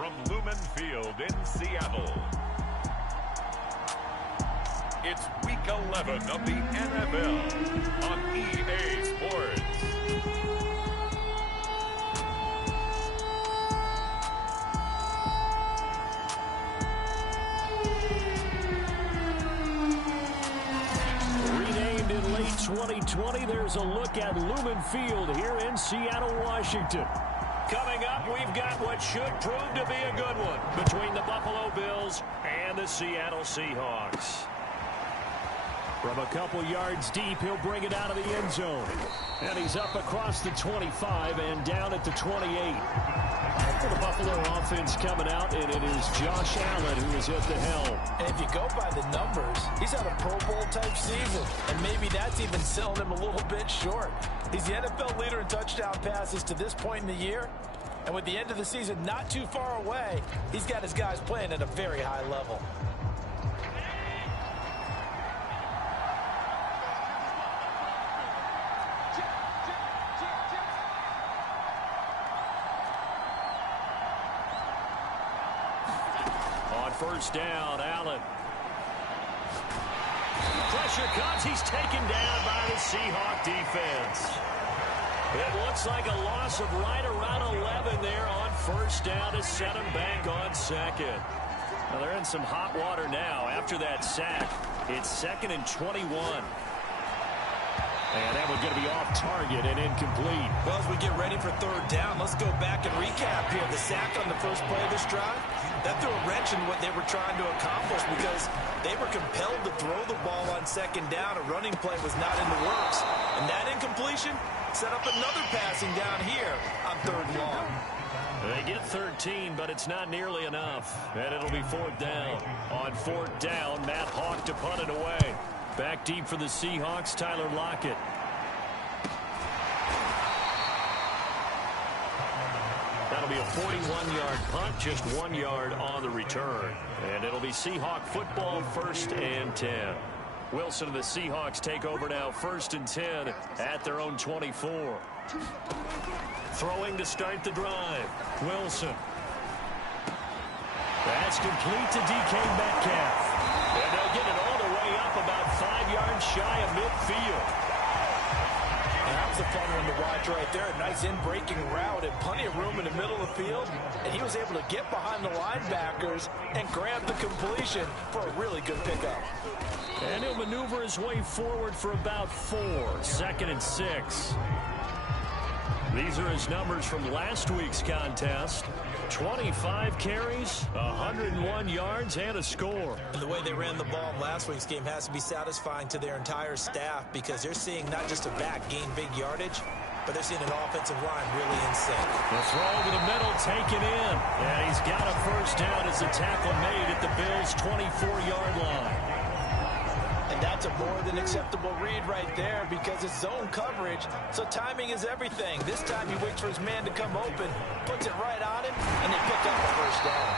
from Lumen Field in Seattle. It's Week 11 of the NFL on EA Sports. Renamed in late 2020, there's a look at Lumen Field here in Seattle, Washington. Coming up, we've got what should prove to be a good one between the Buffalo Bills and the Seattle Seahawks. From a couple yards deep, he'll bring it out of the end zone. And he's up across the 25 and down at the 28. For the Buffalo offense coming out, and it is Josh Allen who is at the helm. And if you go by the numbers, he's had a Pro Bowl-type season. And maybe that's even selling him a little bit short. He's the NFL leader in touchdown passes to this point in the year. And with the end of the season not too far away, he's got his guys playing at a very high level. First down, Allen. Pressure comes. He's taken down by the Seahawk defense. It looks like a loss of right around 11 there on first down to set him back on second. Now they're in some hot water now after that sack. It's 2nd and 21. And that was going to be off target and incomplete. Well, as we get ready for third down, let's go back and recap here. The sack on the first play of this drive, that threw a wrench in what they were trying to accomplish because they were compelled to throw the ball on second down. A running play was not in the works. And that incompletion set up another passing down here on third and long. They get 13, but it's not nearly enough. And it'll be fourth down. On fourth down, Matt Hawk to punt it away. Back deep for the Seahawks, Tyler Lockett. That'll be a 41-yard punt, just 1 yard on the return. And it'll be Seahawk football, 1st and 10. Wilson and the Seahawks take over now, 1st and 10 at their own 24. Throwing to start the drive. Wilson. That's complete to DK Metcalf. And they'll get it all the way up about 5 yards shy of midfield. And that was a fun one to watch right there. A nice in-breaking route and plenty of room in the middle of the field. And he was able to get behind the linebackers and grab the completion for a really good pickup. And he'll maneuver his way forward for about 4. 2nd and 6. These are his numbers from last week's contest. 25 carries, 101 yards, and a score. And the way they ran the ball in last week's game has to be satisfying to their entire staff because they're seeing not just a back gain big yardage, but they're seeing an offensive line really in sync. The throw over the middle taken in. And he's got a first down as the tackle made at the Bills' 24-yard line. And that's a more than acceptable read right there because it's zone coverage, so timing is everything. This time he waits for his man to come open, puts it right on him, and they pick up the first down.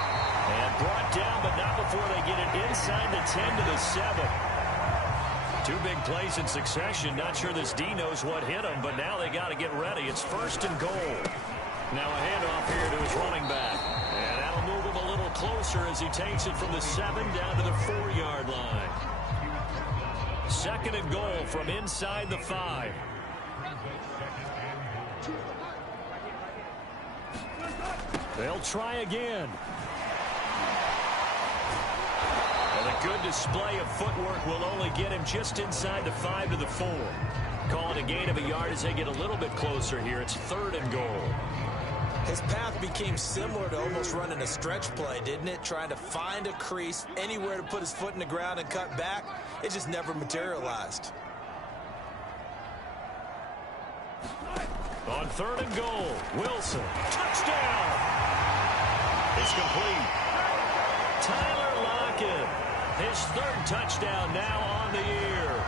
And brought down, but not before they get it inside the 10 to the 7. 2 big plays in succession. Not sure this D knows what hit him, but now they got to get ready. It's 1st and goal. Now a handoff here to his running back. And that'll move him a little closer as he takes it from the 7 down to the 4-yard line. 2nd and goal from inside the 5. They'll try again. And a good display of footwork will only get him just inside the 5 to the 4. Calling a gain of a yard as they get a little bit closer here. It's 3rd and goal. His path became similar to almost running a stretch play, didn't it? Trying to find a crease, anywhere to put his foot in the ground and cut back. It just never materialized. On 3rd and goal, Wilson. Touchdown! It's complete. Tyler Lockett. His 3rd touchdown now on the year.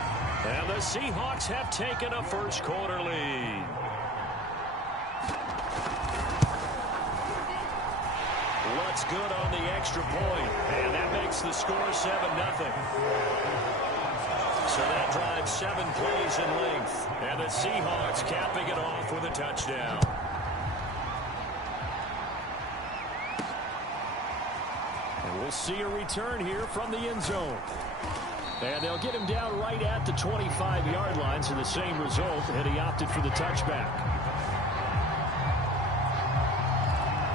And the Seahawks have taken a first quarter lead. Looks good on the extra point, and that makes the score 7-0. So that drives 7 plays in length, and the Seahawks capping it off with a touchdown. We'll see a return here from the end zone. And they'll get him down right at the 25-yard line, so the same result, and he opted for the touchback.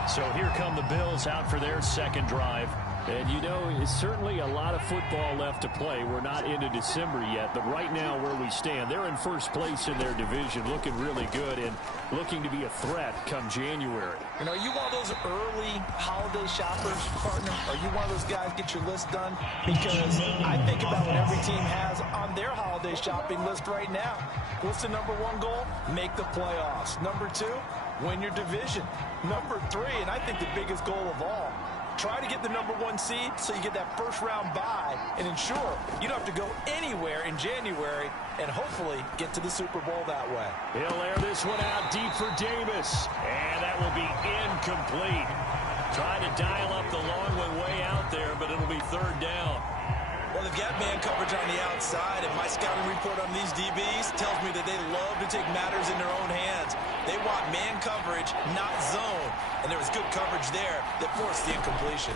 So here come the Bills out for their second drive. And, you know, it's certainly a lot of football left to play. We're not into December yet, but right now where we stand, they're in first place in their division, looking really good and looking to be a threat come January. You know, are you one of those early holiday shoppers, partner? Are you one of those guys get your list done? Because I think about what every team has on their holiday shopping list right now. What's the number one goal? Make the playoffs. Number two, win your division. Number three, and I think the biggest goal of all, try to get the number one seed so you get that first round bye and ensure you don't have to go anywhere in January and hopefully get to the Super Bowl that way. He'll air this one out deep for Davis. And that will be incomplete. Trying to dial up the long one way out there, but it'll be third down. Well, they've got man coverage on the outside, and my scouting report on these DBs tells me that they love to take matters in their own hands. They want man coverage, not zone, and there was good coverage there that forced the incompletion.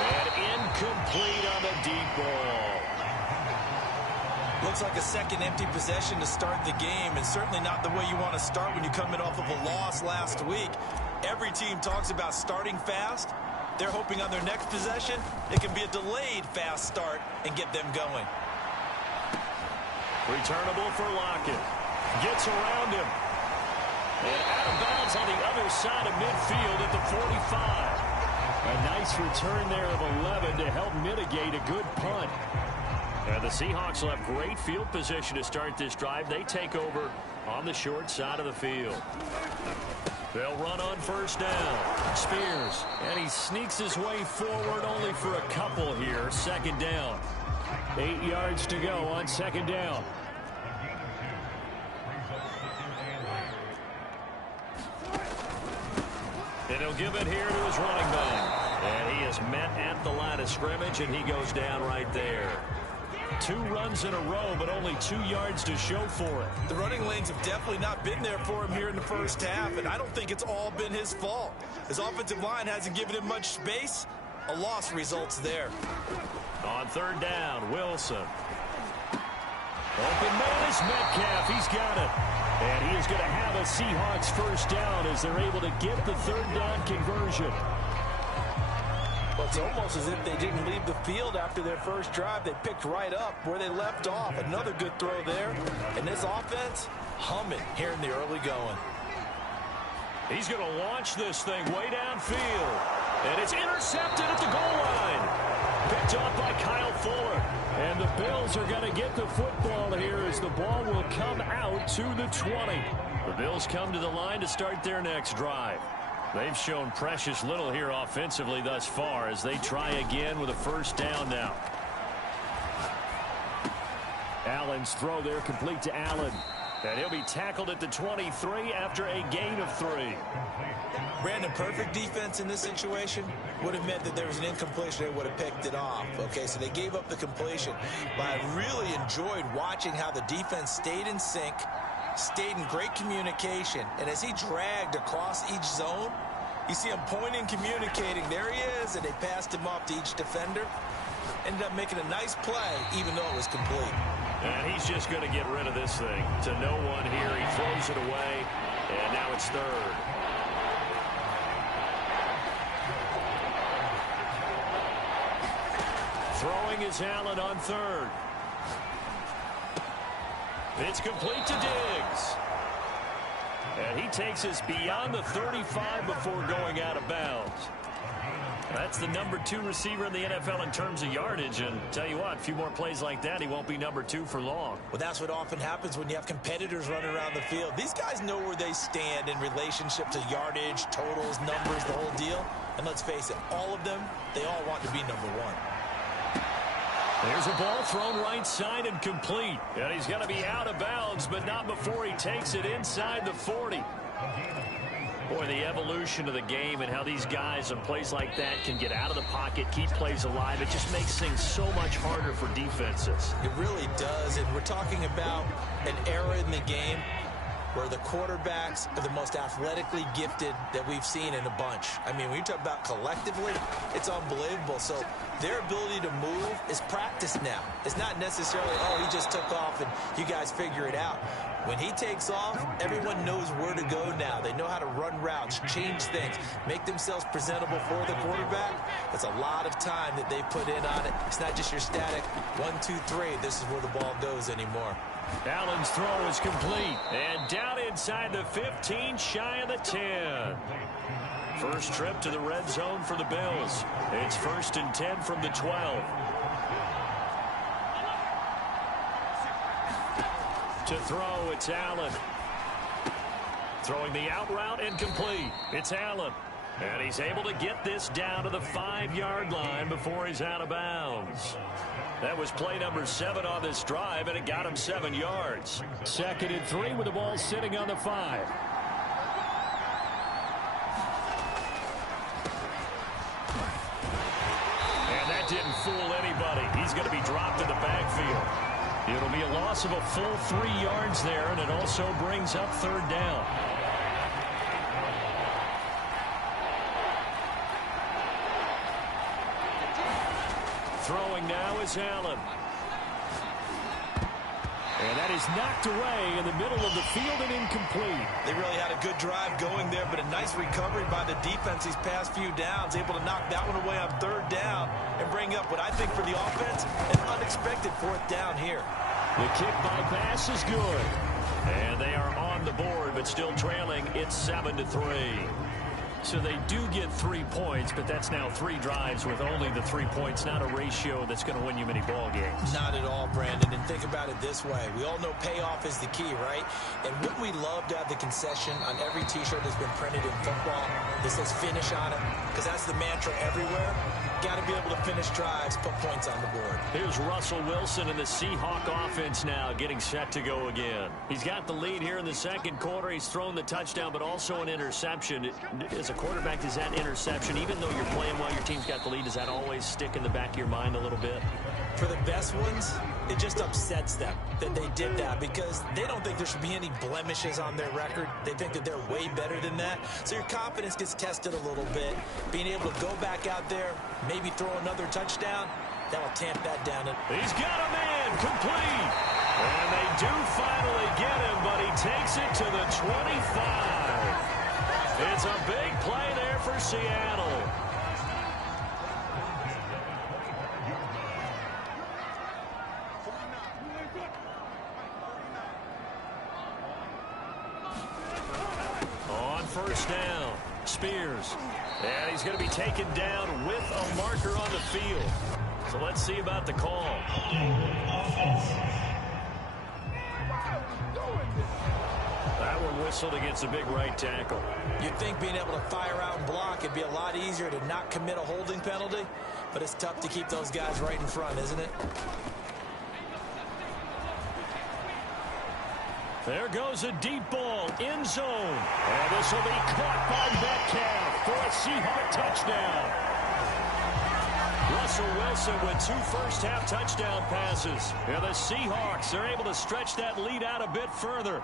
And incomplete on the deep ball. Looks like a second empty possession to start the game, and certainly not the way you want to start when you're coming off of a loss last week. Every team talks about starting fast. They're hoping on their next possession it can be a delayed fast start and get them going. Returnable for Lockett. Gets around him. And out of bounds on the other side of midfield at the 45. A nice return there of 11 to help mitigate a good punt. And the Seahawks will have great field position to start this drive. They take over on the short side of the field. They'll run on first down. Spears. And he sneaks his way forward only for a couple here. Second down. 8 yards to go on second down. And he'll give it here to his running back. And he is met at the line of scrimmage, and he goes down right there. 2 runs in a row, but only 2 yards to show for it. The running lanes have definitely not been there for him here in the first half, and I don't think it's all been his fault. His offensive line hasn't given him much space. A loss results there. On third down, Wilson. Open man is Metcalf. He's got it. And he is going to have a Seahawks first down as they're able to get the third down conversion. Well, it's almost as if they didn't leave the field after their first drive. They picked right up where they left off. Another good throw there. And this offense, humming here in the early going. He's going to launch this thing way downfield. And it's intercepted at the goal line. Picked off by Kyle Fuller. And the Bills are going to get the football here as the ball will come out to the 20. The Bills come to the line to start their next drive. They've shown precious little here offensively thus far as they try again with a first down now. Allen's throw there complete to Allen. And he'll be tackled at the 23 after a gain of 3. Brandon, perfect defense in this situation would have meant that there was an incompletion. They would have picked it off. Okay, so they gave up the completion. But I really enjoyed watching how the defense stayed in sync, stayed in great communication, and as he dragged across each zone, you see him pointing, communicating. There he is, and they passed him off to each defender. Ended up making a nice play, even though it was complete. And he's just going to get rid of this thing to no one here. He throws it away, and now it's third. Throwing is Allen on third. It's complete to Diggs. And he takes us beyond the 35 before going out of bounds. That's the number 2 receiver in the NFL in terms of yardage. And tell you what, a few more plays like that, he won't be number 2 for long. Well, that's what often happens when you have competitors running around the field. These guys know where they stand in relationship to yardage, totals, numbers, the whole deal. And let's face it, all of them, they all want to be number 1. There's a ball thrown right side and complete. And he's going to be out of bounds, but not before he takes it inside the 40. Boy, the evolution of the game and how these guys in plays like that can get out of the pocket, keep plays alive, it just makes things so much harder for defenses. It really does, and we're talking about an era in the game where the quarterbacks are the most athletically gifted that we've seen in a bunch. I mean, when you talk about collectively, it's unbelievable. So their ability to move is practiced now. It's not necessarily, oh, he just took off and you guys figure it out. When he takes off, everyone knows where to go now. They know how to run routes, change things, make themselves presentable for the quarterback. That's a lot of time that they put in on it. It's not just your static 1, 2, 3. This is where the ball goes anymore. Allen's throw is complete. And down inside the 15, shy of the 10. First trip to the red zone for the Bills. It's 1st and 10 from the 12. To throw, it's Allen. Throwing the out route, incomplete. It's Allen. And he's able to get this down to the 5-yard line before he's out of bounds. That was play number 7 on this drive, and it got him 7 yards. 2nd and 3 with the ball sitting on the 5. And that didn't fool anybody. He's going to be dropped in the backfield. It'll be a loss of a full 3 yards there, and it also brings up 3rd down. Throwing now is Allen. And that is knocked away in the middle of the field and incomplete. They really had a good drive going there, but a nice recovery by the defense these past few downs, able to knock that one away on 3rd down and bring up what I think for the offense, an unexpected 4th down here. The kick by pass is good. And they are on the board, but still trailing. It's 7-3. So they do get 3 points, but that's now 3 drives with only the 3 points, not a ratio that's going to win you many ball games. Not at all, Brandon. And think about it this way. We all know payoff is the key, right? And wouldn't we love to have the concession on every T-shirt that's been printed in football that says finish on it? Because that's the mantra everywhere. Got to be able to finish drives, put points on the board. Here's Russell Wilson in the Seahawk offense now, getting set to go again. He's got the lead here in the 2nd quarter. He's thrown the touchdown, but also an interception. As a quarterback, does that interception, even though you're playing while your team's got the lead, does that always stick in the back of your mind a little bit? For the best ones, it just upsets them that they did that because they don't think there should be any blemishes on their record. They think that they're way better than that. So your confidence gets tested a little bit. Being able to go back out there, maybe throw another touchdown, that'll tamp that down. He's got a man, complete. And they do finally get him, but he takes it to the 25. It's a big play there for Seattle. On 1st down, Spears. And he's going to be taken down with a marker on the field. So let's see about the call. That one whistled against a big right tackle. You'd think being able to fire out and block, it'd be a lot easier to not commit a holding penalty, but it's tough to keep those guys right in front, isn't it? There goes a deep ball, end zone. And this will be caught by Metcalf for a Seahawk touchdown. Russell Wilson with 2 first-half touchdown passes. And the Seahawks are able to stretch that lead out a bit further.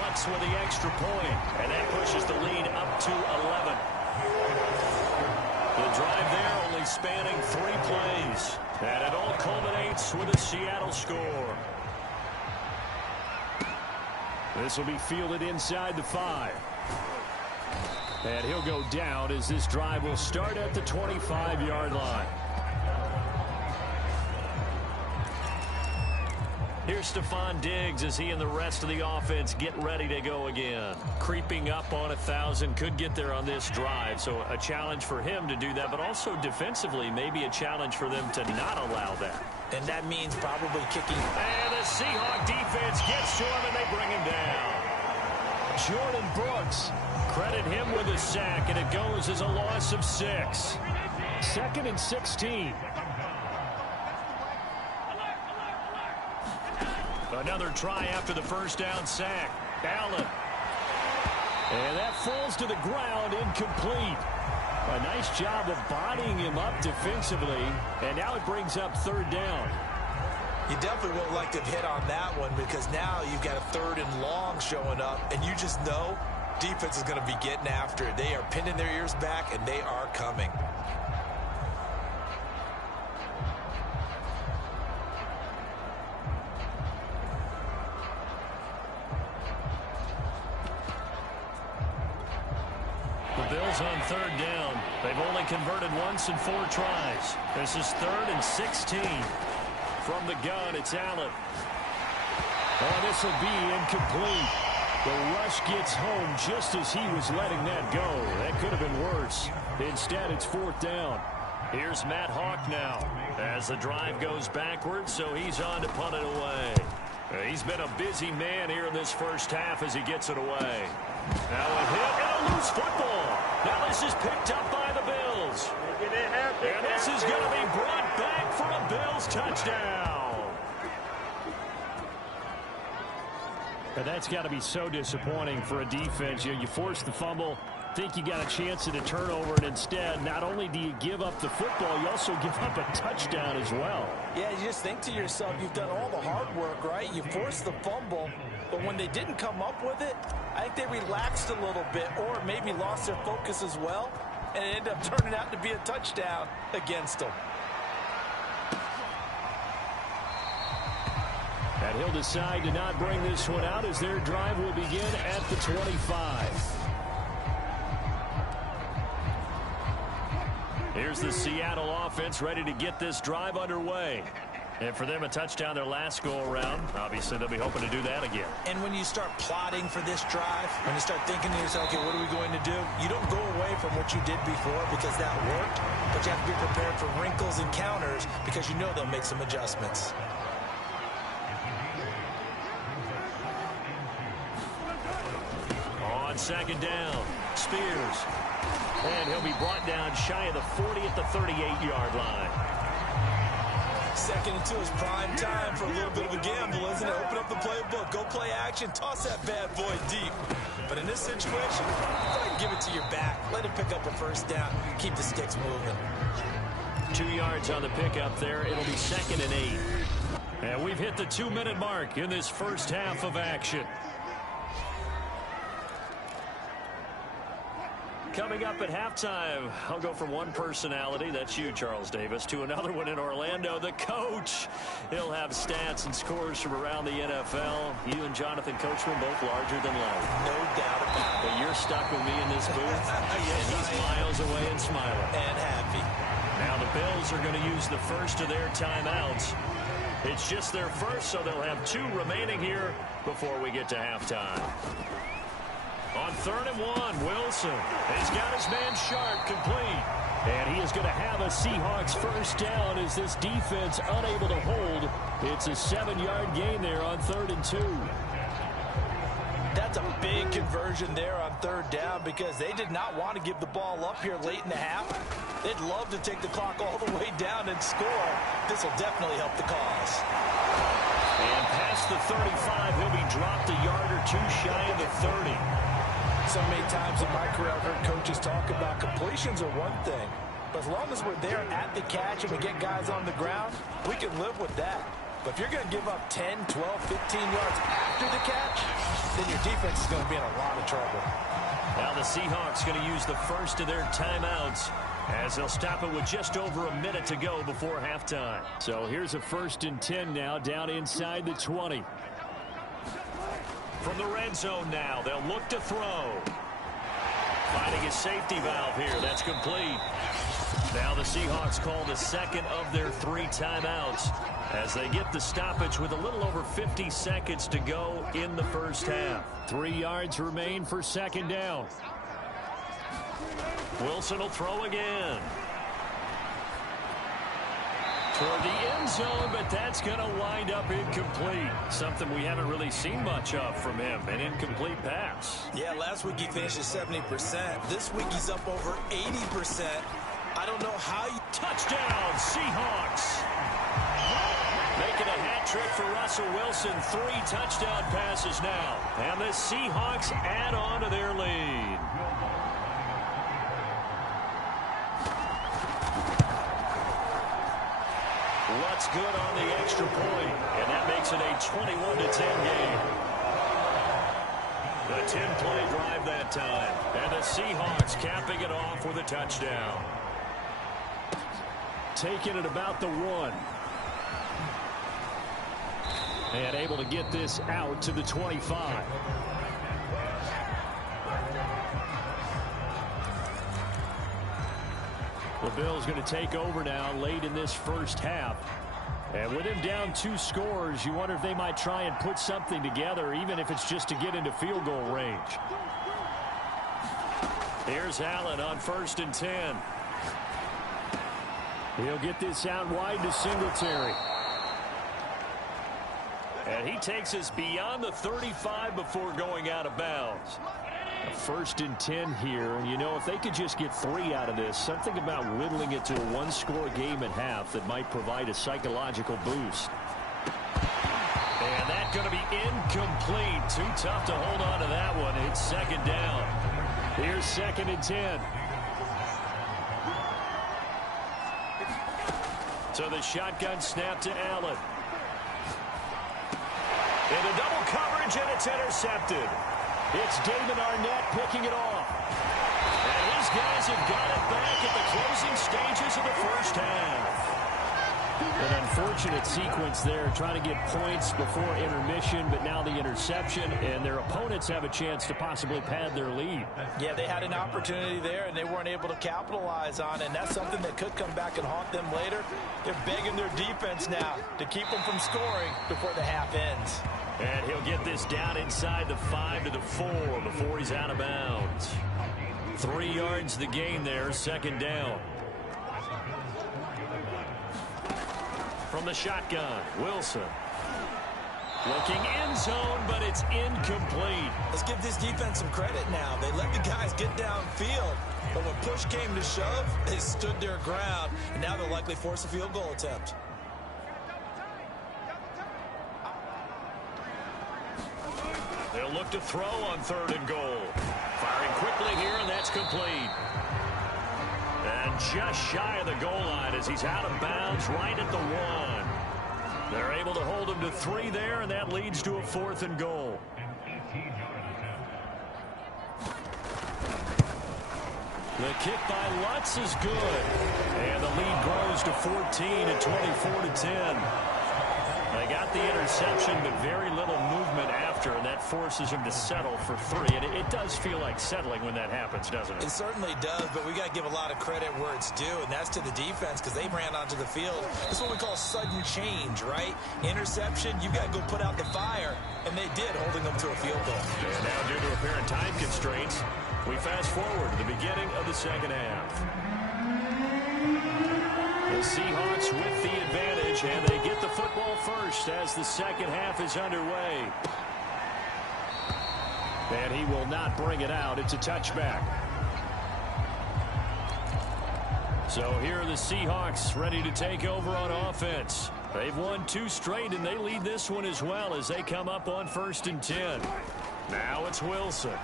Lutz with the extra point, and that pushes the lead up to 11. The drive there only spanning 3 plays. And it all culminates with a Seattle score. This will be fielded inside the 5. And he'll go down as this drive will start at the 25-yard line. Here's Stephon Diggs as he and the rest of the offense get ready to go again. Creeping up on 1,000, could get there on this drive. So a challenge for him to do that, but also defensively maybe a challenge for them to not allow that. And that means probably kicking. And the Seahawk defense gets to him and they bring him down. Jordan Brooks, credit him with a sack, and it goes as a loss of 6. 2nd and 16. Another try after the first down sack. Allen. And that falls to the ground, incomplete. A nice job of bodying him up defensively. And now it brings up 3rd down. You definitely won't like to hit on that one because now you've got a 3rd and long showing up, and you just know defense is going to be getting after it. They are pinning their ears back, and they are coming. The Bills on 3rd down. They've only converted once in 4 tries. This is 3rd and 16. From the gun, it's Allen. Oh, this will be incomplete. The rush gets home just as he was letting that go. That could have been worse. Instead, it's 4th down. Here's Matt Hawk now as the drive goes backwards, so he's on to punt it away. He's been a busy man here in this first half as he gets it away. Now a hit and a loose football. Now this is picked up by the Bills. And this is going to be brought back for a Bills touchdown. And that's got to be so disappointing for a defense. You force the fumble, think you got a chance at a turnover, and instead, not only do you give up the football, you also give up a touchdown as well. Yeah, you just think to yourself, you've done all the hard work, right? You forced the fumble, but when they didn't come up with it, I think they relaxed a little bit or maybe lost their focus as well, and it ended up turning out to be a touchdown against them. And he'll decide to not bring this one out as their drive will begin at the 25. Here's the Seattle offense ready to get this drive underway. And for them, a touchdown their last go-around. Obviously, they'll be hoping to do that again. And when you start plotting for this drive, when you start thinking to yourself, okay, what are we going to do? You don't go away from what you did before because that worked, but you have to be prepared for wrinkles and counters because you know they'll make some adjustments. On 2nd down, Spears. And he'll be brought down shy of the 40 at the 38-yard line. 2nd and 2 is prime time for a little bit of a gamble, isn't it? Open up the playbook, go play action, toss that bad boy deep. But in this situation, go ahead and give it to your back. Let him pick up a 1st down. Keep the sticks moving. 2 yards on the pickup there. It'll be 2nd and 8. And we've hit the 2-minute mark in this first half of action. Coming up at halftime, I'll go from one personality, that's you, Charles Davis, to another one in Orlando, the coach. He'll have stats and scores from around the NFL. You and Jonathan Coachman both larger than life. No doubt about it. But you're stuck with me in this booth, and he's miles away and smiling. And happy. Now the Bills are going to use the first of their timeouts. It's just their first, so they'll have 2 remaining here before we get to halftime. On 3rd and 1, Wilson. He's got his man Sharp complete. And he is going to have a Seahawks 1st down as this defense unable to hold. It's a 7-yard gain there on 3rd and 2. That's a big conversion there on 3rd down because they did not want to give the ball up here late in the half. They'd love to take the clock all the way down and score. This will definitely help the cause. And past the 35, he'll be dropped a yard or 2 shy of the 30. So many times in my career I've heard coaches talk about completions are one thing, but as long as we're there at the catch and we get guys on the ground, we can live with that. But if you're going to give up 10, 12, 15 yards after the catch, then your defense is going to be in a lot of trouble. Now the Seahawks going to use the first of their timeouts as they'll stop it with just over a minute to go before halftime. So here's a 1st and 10 now down inside the 20. From the red zone now, they'll look to throw. Finding a safety valve here. That's complete. Now the Seahawks call the 2nd of their 3 timeouts as they get the stoppage with a little over 50 seconds to go in the first half. 3 yards remain for 2nd down. Wilson will throw again. Toward the end zone, but that's going to wind up incomplete. Something we haven't really seen much of from him, an incomplete pass. Yeah, last week he finished at 70%. This week he's up over 80%. I don't know how you... Touchdown, Seahawks. Making a hat trick for Russell Wilson. 3 touchdown passes now. And the Seahawks add on to their lead. That's good on the extra point, and that makes it a 21-10 game. The 10-play drive that time, and the Seahawks capping it off with a touchdown. Taking it about the 1. And able to get this out to the 25. The Bills going to take over now late in this first half. And with him down 2 scores, you wonder if they might try and put something together, even if it's just to get into field goal range. Here's Allen on 1st and 10. He'll get this out wide to Singletary. And he takes us beyond the 35 before going out of bounds. A 1st and 10 here. And, you know, if they could just get 3 out of this, something about whittling it to a 1-score game at half that might provide a psychological boost. And that's going to be incomplete. Too tough to hold on to that one. It's 2nd down. Here's 2nd and 10. So the shotgun snap to Allen. Into double coverage, and it's intercepted. It's David Arnett picking it off. And his guys have got it back at the closing stages of the first half. An unfortunate sequence there, trying to get points before intermission, but now the interception, and their opponents have a chance to possibly pad their lead. Yeah, they had an opportunity there, and they weren't able to capitalize on it, and that's something that could come back and haunt them later. They're begging their defense now to keep them from scoring before the half ends. And he'll get this down inside the 5 to the 4 before he's out of bounds. 3 yards the gain there, 2nd down. From the shotgun, Wilson. Looking end zone, but it's incomplete. Let's give this defense some credit now. They let the guys get downfield, but when push came to shove, they stood their ground, and now they'll likely force a field goal attempt. They'll look to throw on 3rd and goal. Firing quickly here, and that's complete. And just shy of the goal line as he's out of bounds right at the 1. They're able to hold him to 3 there, and that leads to a 4th and goal. The kick by Lutz is good. And the lead grows to 14 at 24-10. They got the interception, but very little movement after, and that forces him to settle for 3. And it does feel like settling when that happens, doesn't it? It certainly does, but we got to give a lot of credit where it's due, and that's to the defense because they ran onto the field. This is what we call sudden change, right? Interception, you got to go put out the fire, and they did, holding them to a field goal. And now, due to apparent time constraints, we fast forward to the beginning of the 2nd half. The Seahawks with the advantage, and they get the football first as the 2nd half is underway. And he will not bring it out. It's a touchback. So here are the Seahawks ready to take over on offense. They've won 2 straight, and they lead this one as well as they come up on 1st and 10. Now it's Wilson.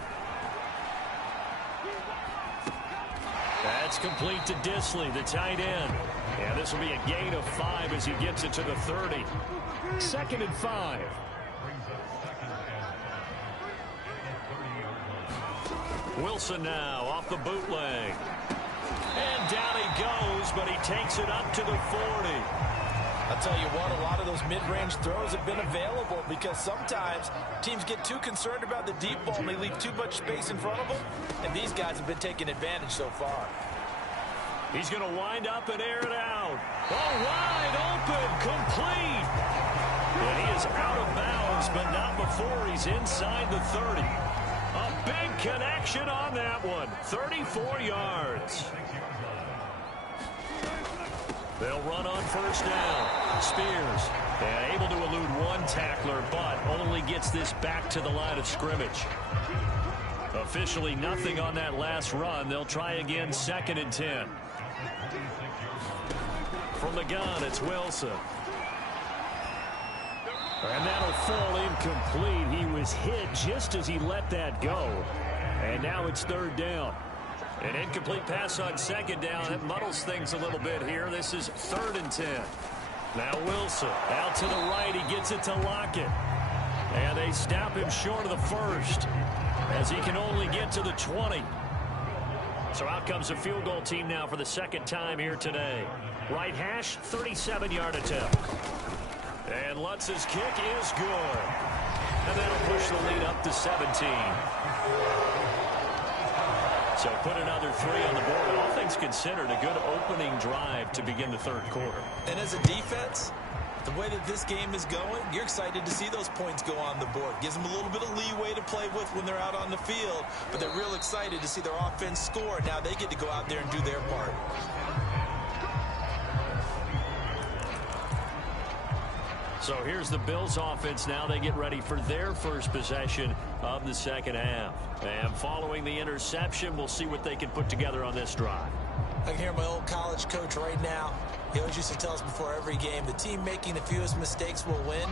That's complete to Disley, the tight end. And this will be a gain of 5 as he gets it to the 30. 2nd and 5. Wilson now off the bootleg. And down he goes, but he takes it up to the 40. I'll tell you what, a lot of those mid-range throws have been available because sometimes teams get too concerned about the deep ball and they leave too much space in front of them, and these guys have been taking advantage so far. He's going to wind up and air it out. Oh, wide open, complete. And he is out of bounds, but not before he's inside the 30. A big connection on that one, 34 yards. They'll run on 1st down. Spears, and able to elude 1 tackler, but only gets this back to the line of scrimmage. Officially nothing on that last run. They'll try again, 2nd and 10. From the gun, it's Wilson. And that'll fall incomplete. He was hit just as he let that go. And now it's 3rd down. An incomplete pass on 2nd down. That muddles things a little bit here. This is 3rd and 10. Now Wilson out to the right. He gets it to Lockett. And they stop him short of the first as he can only get to the 20. So out comes a field goal team now for the second time here today. Right hash, 37-yard attempt. And Lutz's kick is good. And that'll push the lead up to 17. So put another 3 on the board. All things considered, a good opening drive to begin the third quarter. And as a defense, the way that this game is going, you're excited to see those points go on the board. Gives them a little bit of leeway to play with when they're out on the field, but they're real excited to see their offense score. Now they get to go out there and do their part. So here's the Bills offense now. They get ready for their first possession of the second half. And following the interception, we'll see what they can put together on this drive. I can hear my old college coach right now. He always used to tell us before every game, the team making the fewest mistakes will win.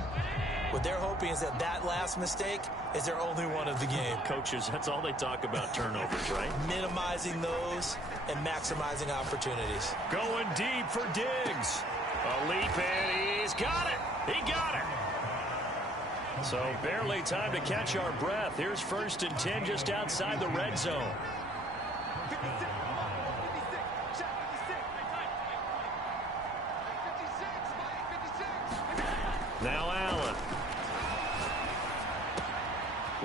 What they're hoping is that that last mistake is their only one of the game. Coaches, that's all they talk about, turnovers, right? Minimizing those and maximizing opportunities. Going deep for Diggs. A leap, and he's got it. He got it. So barely time to catch our breath. Here's 1st and 10 just outside the red zone. Now Allen.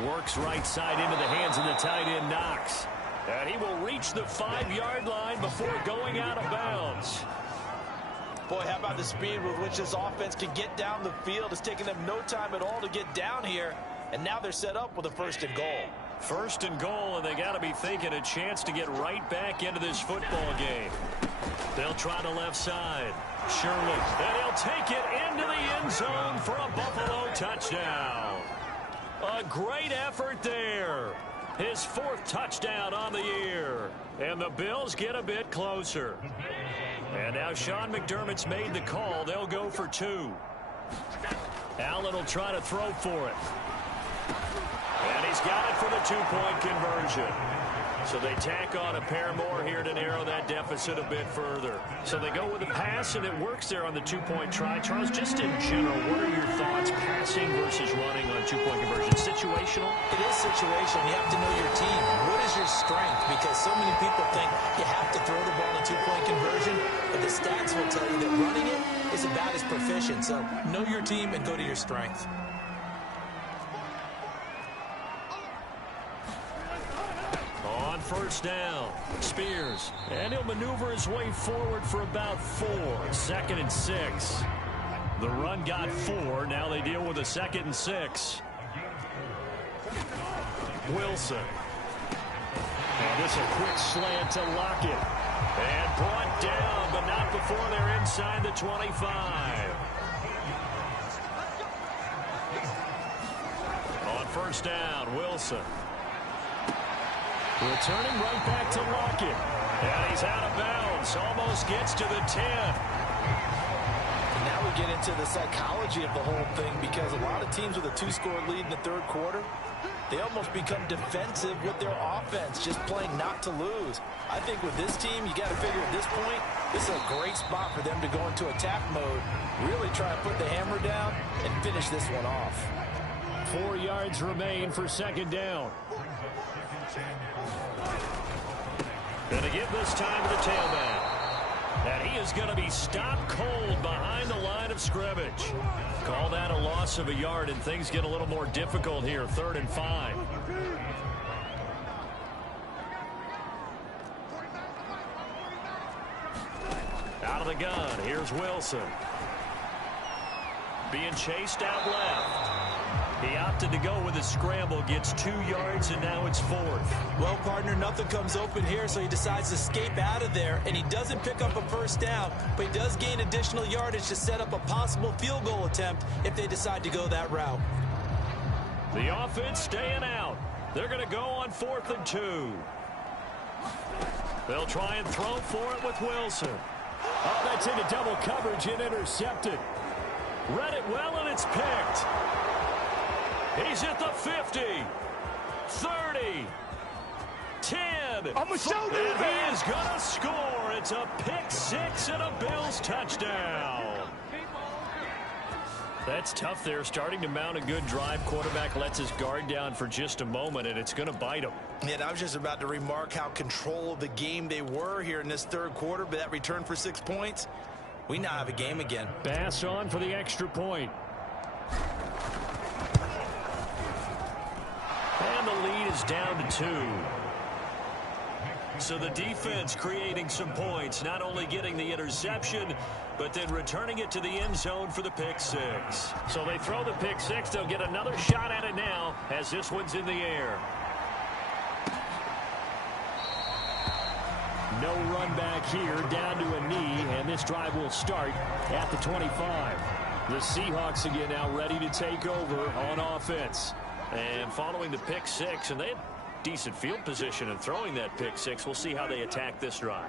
Works right side into the hands of the tight end Knox. And he will reach the 5-yard line before going out of bounds. Boy, how about the speed with which this offense can get down the field? It's taken them no time at all to get down here. And now they're set up with a 1st and goal. 1st and goal, and they got to be thinking a chance to get right back into this football game. They'll try the left side. Shirley, and he'll take it into the end zone for a Buffalo touchdown. A great effort there. His 4th touchdown on the year. And the Bills get a bit closer. And now Sean McDermott's made the call. They'll go for 2. Allen will try to throw for it. And he's got it for the 2-point conversion. So they tack on a pair more here to narrow that deficit a bit further. So they go with a pass, and it works there on the 2-point try. Charles, just in general, what are your thoughts passing versus running on 2-point conversion? Situational? It is situational. You have to know your team. What is your strength? Because so many people think you have to throw the ball in 2-point conversion, but the stats will tell you that running it is about as proficient. So know your team and go to your strength. On 1st down, Spears, and he'll maneuver his way forward for about 4. 2nd and 6. The run got 4. Now they deal with a 2nd and 6. Wilson. And this a quick slant to Lockett. And brought down, but not before they're inside the 25. On 1st down, Wilson. Returning right back to Lockett. And he's out of bounds. Almost gets to the 10. And now we get into the psychology of the whole thing, because a lot of teams with a 2-score lead in the 3rd quarter, they almost become defensive with their offense, just playing not to lose. I think with this team, you got to figure at this point, this is a great spot for them to go into attack mode, really try to put the hammer down and finish this one off. 4 yards remain for 2nd down. Going to give this time to the tailback. And he is going to be stopped cold behind the line of scrimmage. Call that a loss of a yard, and things get a little more difficult here. 3rd and 5. Out of the gun, here's Wilson. Being chased out left. He opted to go with a scramble, gets 2 yards, and now it's 4th. Well, partner, nothing comes open here, so he decides to escape out of there, and he doesn't pick up a 1st down, but he does gain additional yardage to set up a possible field goal attempt if they decide to go that route. The offense staying out. They're going to go on 4th and 2. They'll try and throw for it with Wilson. Oh, that's into double coverage and intercepted. Read it well, and it's picked. He's at the 50, 30, 10. I'm a show you, and he is going to score. It's a pick 6 and a Bills touchdown. That's tough there, starting to mount a good drive. Quarterback lets his guard down for just a moment, and it's going to bite him. And I was just about to remark how control of the game they were here in this third quarter, but that return for 6 points, we now have a game again. Bass on for the extra point. And the lead is down to 2. So the defense creating some points, not only getting the interception, but then returning it to the end zone for the pick 6. So they throw the pick 6. They'll get another shot at it now as this one's in the air. No run back here, down to a knee, and this drive will start at the 25. The Seahawks again now ready to take over on offense. And following the pick 6, and they had decent field position in throwing that pick 6. We'll see how they attack this drive.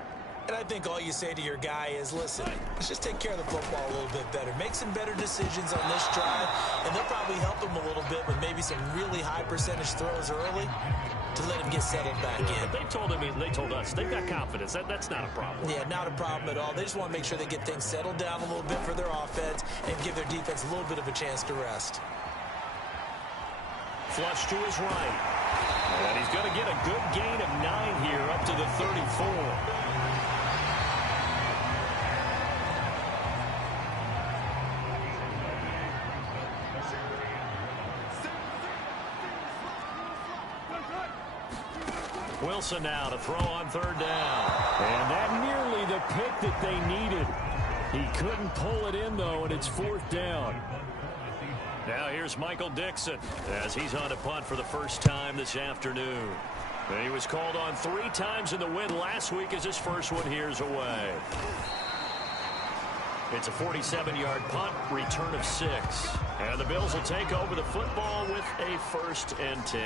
And I think all you say to your guy is, listen, let's just take care of the football a little bit better. Make some better decisions on this drive, and they'll probably help him a little bit with maybe some really high percentage throws early to let him get settled back in. But they told us they've got confidence. That's not a problem. Yeah, not a problem at all. They just want to make sure they get things settled down a little bit for their offense and give their defense a little bit of a chance to rest. Flush to his right. And he's going to get a good gain of 9 here up to the 34. Wilson now to throw on third down. And that nearly the pick that they needed. He couldn't pull it in, though, and it's 4th down. Now here's Michael Dixon as he's on a punt for the first time this afternoon. And he was called on 3 times in the win last week as his first one here's away. It's a 47-yard punt, return of 6. And the Bills will take over the football with a 1st and 10.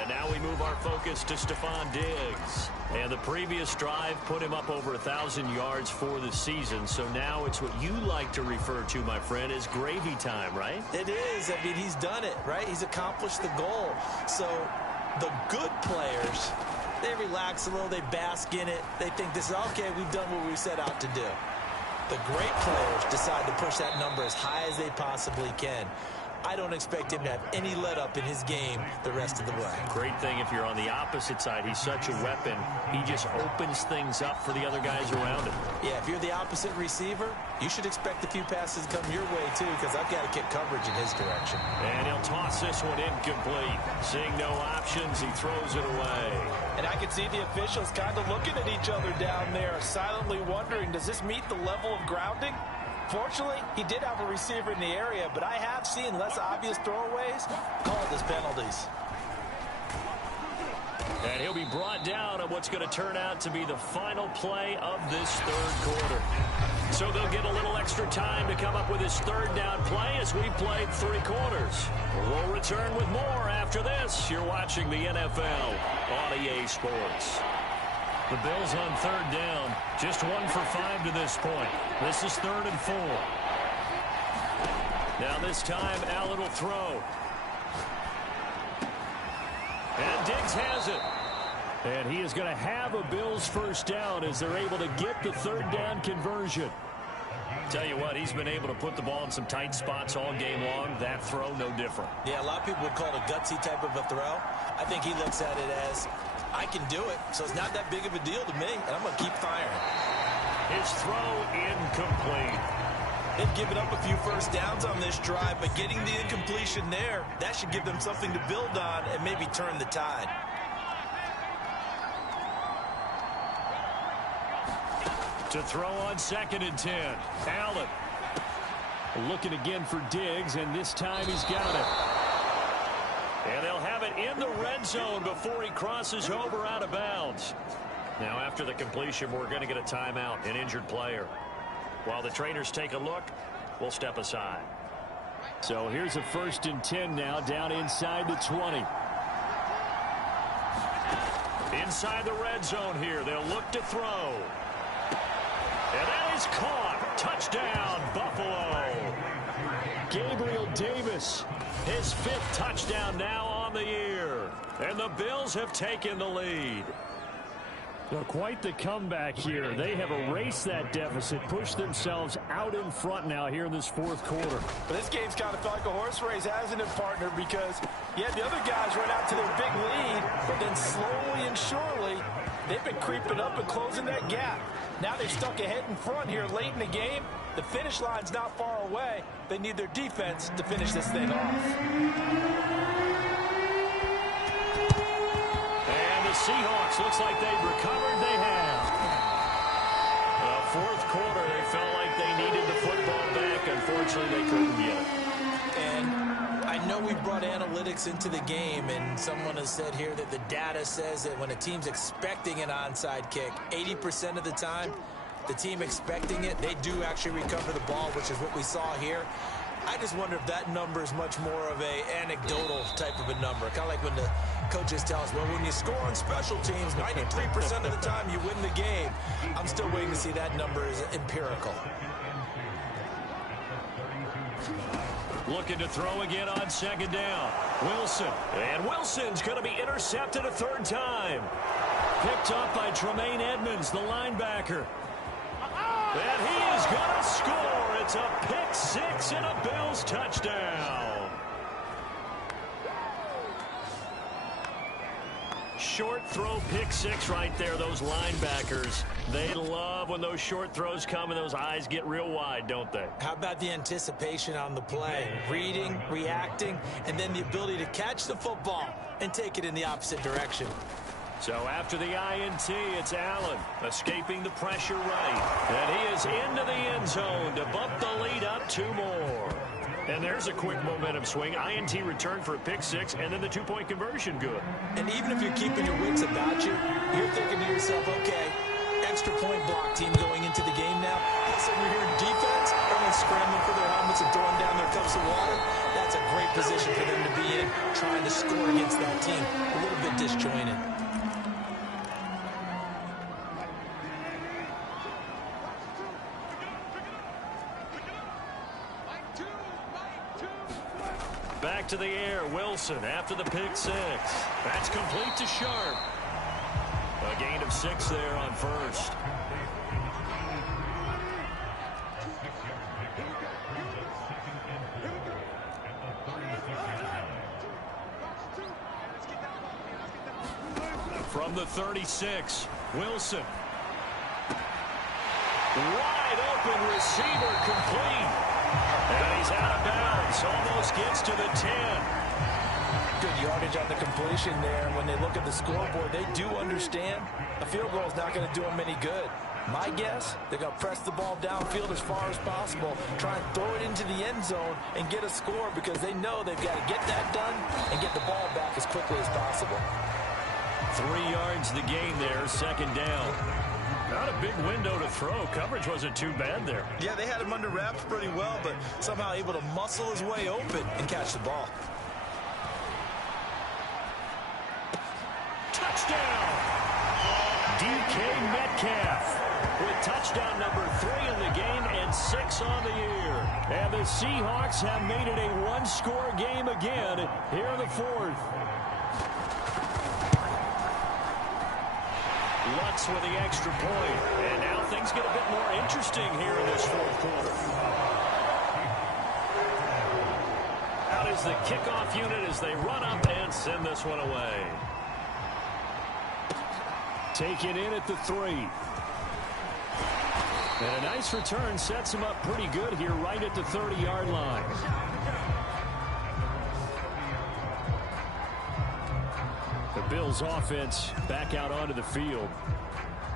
And now we move our focus to Stephon Diggs. And the previous drive put him up over 1,000 yards for the season. So now it's what you like to refer to, my friend, as gravy time, right? It is. I mean, he's done it, right? He's accomplished the goal. So the good players, they relax a little. They bask in it. They think this is, okay, we've done what we set out to do. The great players decide to push that number as high as they possibly can. I don't expect him to have any let-up in his game the rest of the way. Great thing if you're on the opposite side. He's such a weapon. He just opens things up for the other guys around him. Yeah, if you're the opposite receiver, you should expect a few passes to come your way, too, because I've got to get coverage in his direction. And he'll toss this one incomplete. Seeing no options, he throws it away. And I can see the officials kind of looking at each other down there, silently wondering, does this meet the level of grounding? Fortunately, he did have a receiver in the area, but I have seen less obvious throwaways called as penalties. And he'll be brought down on what's going to turn out to be the final play of this third quarter. So they'll get a little extra time to come up with his 3rd down play as we played 3 quarters. We'll return with more after this. You're watching the NFL on EA Sports. The Bills on 3rd down, just 1 for 5 to this point. This is 3rd and 4. Now this time, Allen will throw. And Diggs has it. And he is going to have a Bills 1st down as they're able to get the 3rd down conversion. Tell you what, he's been able to put the ball in some tight spots all game long. That throw, no different. Yeah, a lot of people would call it a gutsy type of a throw. I think he looks at it as, I can do it, so it's not that big of a deal to me, and I'm going to keep firing. His throw incomplete. They've given up a few 1st downs on this drive, but getting the incompletion there, that should give them something to build on and maybe turn the tide. To throw on 2nd and 10. Allen looking again for Diggs, and this time he's got it. And they'll have it in the red zone before he crosses over out of bounds. Now after the completion, we're going to get a timeout, an injured player. While the trainers take a look, we'll step aside. So here's a 1st and 10 now, down inside the 20. Inside the red zone here, they'll look to throw. And that is caught. Touchdown, Buffalo. Gabriel Davis, his 5th touchdown now on the year. And the Bills have taken the lead. Well, quite the comeback here. They have erased that deficit, pushed themselves out in front now here in this fourth quarter. But this game's kind of felt like a horse race, hasn't it, partner? Because, yeah, the other guys run out to their big lead, but then slowly and surely, they've been creeping up and closing that gap. Now they're stuck ahead in front here late in the game. The finish line's not far away. They need their defense to finish this thing off. Seahawks looks like they've recovered. They have. Fourth quarter, they felt like they needed the football back. Unfortunately, they couldn't get it. And I know we brought analytics into the game, and someone has said here that the data says that when a team's expecting an onside kick, 80% of the time, the team expecting it, they do actually recover the ball, which is what we saw here. I just wonder if that number is much more of a anecdotal type of a number. Kind of like when the coaches tell us, well, when you score on special teams, 93% of the time you win the game. I'm still waiting to see that number is empirical. Looking to throw again on second down. Wilson. And Wilson's going to be intercepted a third time. Picked up by Tremaine Edmonds, the linebacker. And he is going to score. It's a pick six and a Bills touchdown. Short throw pick six right there. Those linebackers, they love when those short throws come and those eyes get real wide, don't they? How about the anticipation on the play? Reading, reacting, and then the ability to catch the football and take it in the opposite direction. So after the INT, it's Allen escaping the pressure right. And he is into the end zone to bump the lead up 2 more. And there's a quick momentum swing. INT return for a pick six, and then the 2-point conversion good. And even if you're keeping your wits about you, you're thinking to yourself, okay, extra point block team going into the game now. All of a sudden you're hearing defense, everyone's scrambling for their helmets and throwing down their cups of water. That's a great position for them to be in, trying to score against that team. A little bit disjointed. Back to the air, Wilson after the pick six. That's complete to Sharp. A gain of 6 there on first. From the 36, Wilson. Wide open receiver complete. And he's out of bounds. Almost gets to the 10. Good yardage on the completion there. When they look at the scoreboard, they do understand a field goal is not going to do them any good. My guess, they're going to press the ball downfield as far as possible, try and throw it into the end zone and get a score because they know they've got to get that done and get the ball back as quickly as possible. 3 yards the gain there, second down. Not a big window to throw. Coverage wasn't too bad there. Yeah, they had him under wraps pretty well, but somehow able to muscle his way open and catch the ball. Touchdown! DK Metcalf with touchdown number 3 in the game and 6 on the year. And the Seahawks have made it a 1-score game again here in the fourth. Lutz with the extra point. And now things get a bit more interesting here in this fourth quarter. Out is the kickoff unit as they run up and send this one away. Taken in at the 3. And a nice return sets him up pretty good here right at the 30-yard line. The Bills offense back out onto the field.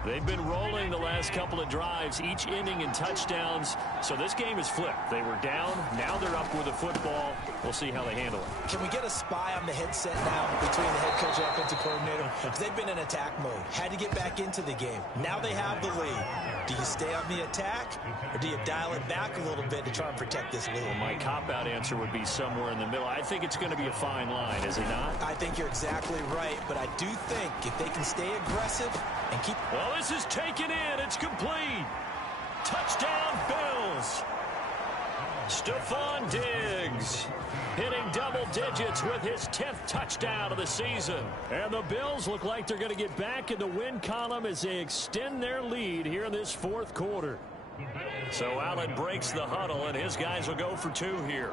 They've been rolling the last couple of drives, each ending in touchdowns. So this game is flipped. They were down. Now they're up with the football. We'll see how they handle it. Can we get a spy on the headset now between the head coach and offensive coordinator? Because they've been in attack mode. Had to get back into the game. Now they have the lead. Do you stay on the attack, or do you dial it back a little bit to try and protect this lead? Well, my cop-out answer would be somewhere in the middle. I think it's going to be a fine line, is it not? I think you're exactly right, but I do think if they can stay aggressive and keep... Well, this is taken in. It's complete. Touchdown, Bills. Stephon Diggs hitting double digits with his 10th touchdown of the season. And the Bills look like they're going to get back in the win column as they extend their lead here in this fourth quarter. So Allen breaks the huddle, and his guys will go for two here.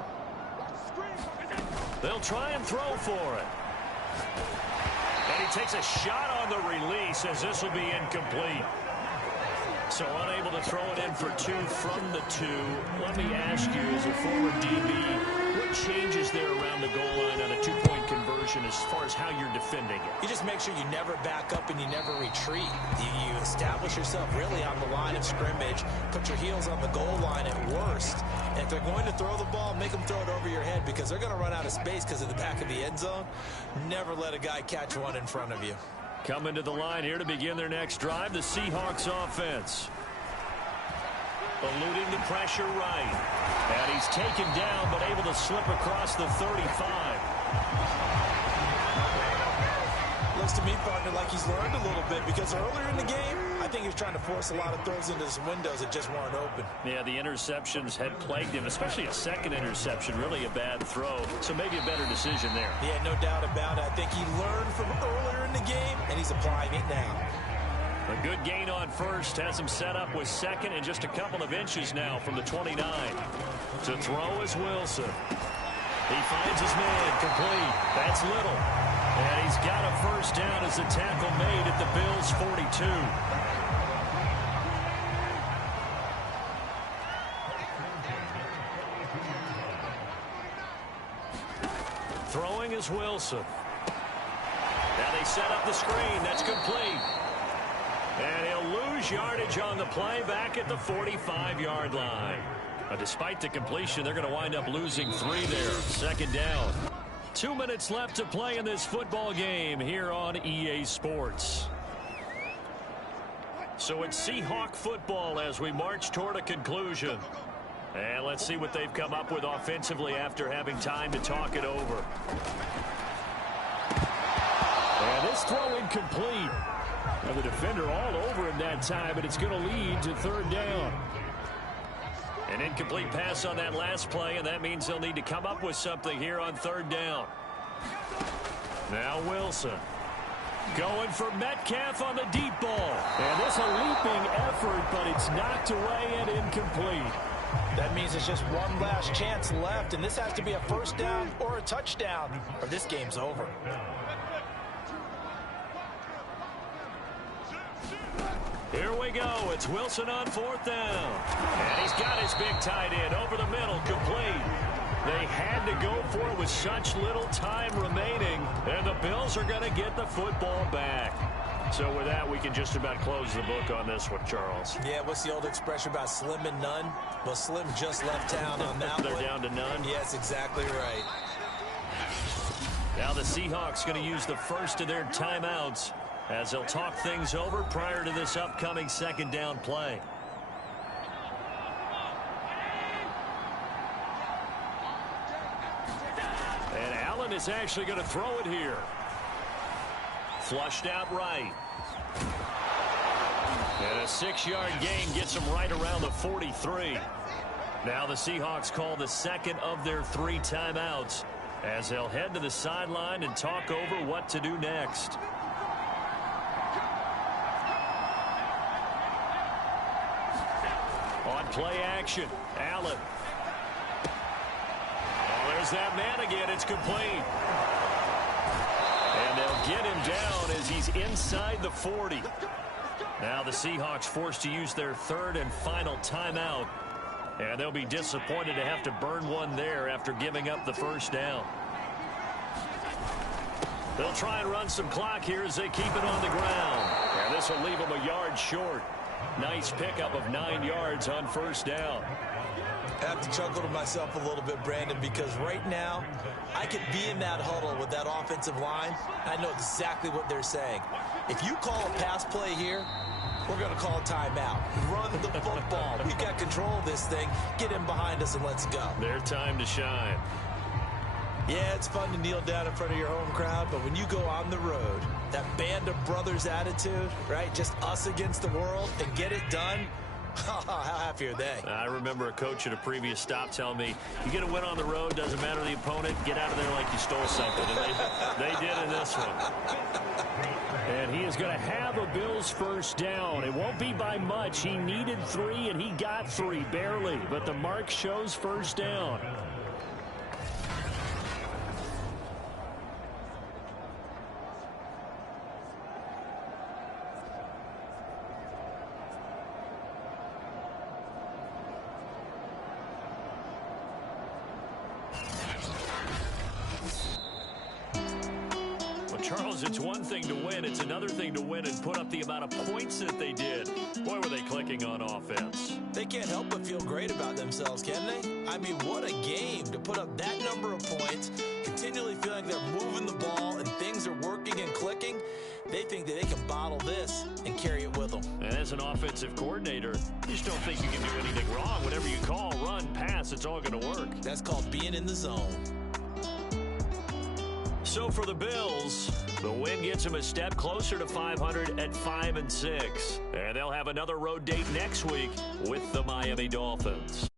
They'll try and throw for it. And he takes a shot on the release as this will be incomplete. So unable to throw it in for two from the two. Let me ask you, as a former DB, what changes there around the goal line on a two-point conversion as far as how you're defending it? You just make sure you never back up and you never retreat. You establish yourself really on the line of scrimmage, put your heels on the goal line at worst. And if they're going to throw the ball, make them throw it over your head because they're going to run out of space because of the back of the end zone. Never let a guy catch one in front of you. Coming to the line here to begin their next drive, the Seahawks offense. Eluding the pressure right. And he's taken down but able to slip across the 35. Looks to me, partner, like he's learned a little bit because earlier in the game, I think he was trying to force a lot of throws into some windows that just weren't open. Yeah, the interceptions had plagued him, especially a second interception, really a bad throw. So maybe a better decision there. Yeah, no doubt about it. I think he learned from earlier in the game, and he's applying it now. A good gain on first has him set up with second and just a couple of inches now from the 29. To throw is Wilson. He finds his man complete. That's Little. And he's got a first down as the tackle made at the Bills' 42. Throwing is Wilson. Now they set up the screen. That's complete. And he'll lose yardage on the play back at the 45-yard line. But despite the completion, they're going to wind up losing 3 there. Second down. 2 minutes left to play in this football game here on EA Sports. So it's Seahawk football as we march toward a conclusion. And let's see what they've come up with offensively after having time to talk it over. And this throw incomplete. And the defender all over him that time, but it's going to lead to third down. An incomplete pass on that last play, and that means they'll need to come up with something here on third down. Now Wilson. Going for Metcalf on the deep ball. And this a leaping effort, but it's knocked away and incomplete. That means it's just one last chance left, and this has to be a first down or a touchdown, or this game's over. Here we go. It's Wilson on fourth down. And he's got his big tight end over the middle, complete. They had to go for it with such little time remaining, and the Bills are going to get the football back. So with that, we can just about close the book on this one, Charles. Yeah, what's the old expression about slim and none? Well, Slim just left town on that They're one. down to none? Yes, exactly right. Now the Seahawks going to use the first of their timeouts as they'll talk things over prior to this upcoming second down play. And Allen is actually going to throw it here. Flushed out right. And a 6-yard gain gets him right around the 43. Now the Seahawks call the second of their 3 timeouts as they'll head to the sideline and talk over what to do next. On play action, Allen. Oh, there's that man again. It's complete. And they'll get him down as he's inside the 40. Now the Seahawks forced to use their third and final timeout. And they'll be disappointed to have to burn one there after giving up the first down. They'll try and run some clock here as they keep it on the ground. And this will leave them a yard short. Nice pickup of 9 yards on first down. I have to chuckle to myself a little bit, Brandon, because right now I could be in that huddle with that offensive line. I know exactly what they're saying. If you call a pass play here, we're going to call a timeout. Run the football. We've got control of this thing. Get in behind us and let's go. Their time to shine. Yeah, it's fun to kneel down in front of your home crowd, but when you go on the road, that band of brothers attitude, right, just us against the world and get it done, How happy are they? I remember a coach at a previous stop telling me, you get a win on the road, doesn't matter the opponent, get out of there like you stole something. And they did in this one. And he is going to have a Bills first down. It won't be by much. He needed 3, and he got 3, barely. But the mark shows first down. Charles, it's one thing to win. It's another thing to win and put up the amount of points that they did. Boy, were they clicking on offense. They can't help but feel great about themselves, can they? I mean, what a game to put up that number of points, continually feeling like they're moving the ball and things are working and clicking. They think that they can bottle this and carry it with them. And as an offensive coordinator, you just don't think you can do anything wrong. Whatever you call, run, pass, it's all going to work. That's called being in the zone. So for the Bills, the win gets them a step closer to 500 at 5-6. And they'll have another road date next week with the Miami Dolphins.